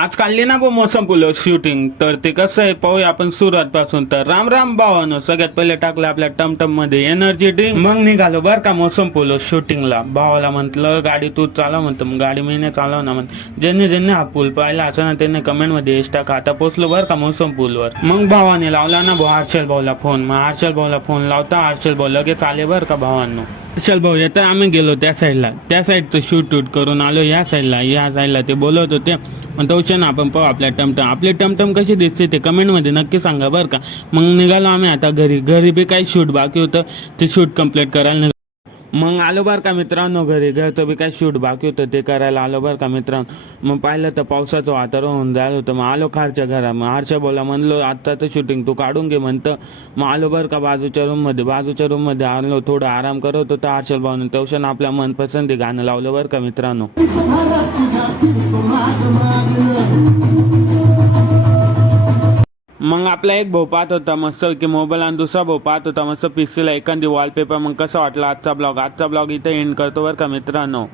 आज काढली ना भाऊ मोसम पुलो शूटिंग, तर ते कसं आहे पाहूया आपण सुरुवात पासून. तर राम राम भावानो, सगळ्यात पहिले टाकलं आपल्या टमटम मध्ये एनर्जी ड्रिंक, मग निघालो बर का मोसम पुलो शूटिंगला. भावाला म्हटलं गाडी तू चालव, म्हणतं मग गाडी मीने चालव ना. म्हणत ज्यांनी ज्यांनी हा पूल पाहिला असं ना त्यांनी कमेंट मध्ये यश टाका. आता पोहोचलो बर का मोसम पूलवर. मग भावाने लावला ना भाऊ हर्षल भाऊला फोन. मग हर्षल भाऊला फोन लावता हर्षल भाऊ लगेच आले बर का भावांनो. हर्षल भाऊ येतं, आम्ही गेलो त्या साईडला, त्या साईडचं शूट करून आलो या साईडला ते बोलत होते. पण तवशे आपण पाहू आपली टमटम कशी दिसते ते कमेंट मध्ये नक्की सांगा बरं का. मग निघालो आम्ही आता घरी बी काही शूट बाकी होतं ते शूट कंप्लीट करायला. मग आलो बरं का मित्रांनो घरचं बी काय शूट बाकी होतं ते करायला आलो बरं का मित्रांनो. मग पाहिलं तर पावसाचं वातावरण होऊन जायला होतं. मग आलो खारच्या घरा. मग हर्षा बोला म्हणलो आता तर शूटिंग तू काढून घे म्हणतं. मग आलो बरं का बाजूच्या रूम मध्ये आलो, थोडं आराम करत होतं हर्षल भाऊने. तेवढं आपल्या मनपसंती गाणं लावलं बरं का मित्रांनो. मग आपला एक भाऊ पाहत होता मस्त की मोबाईल, आणि दुसरा भाऊ पाहत होता मस्त पीसीला एखादी वॉलपेपर. मग कसं वाटलं आजचा ब्लॉग इथे एंड करतो बरं का मित्रांनो.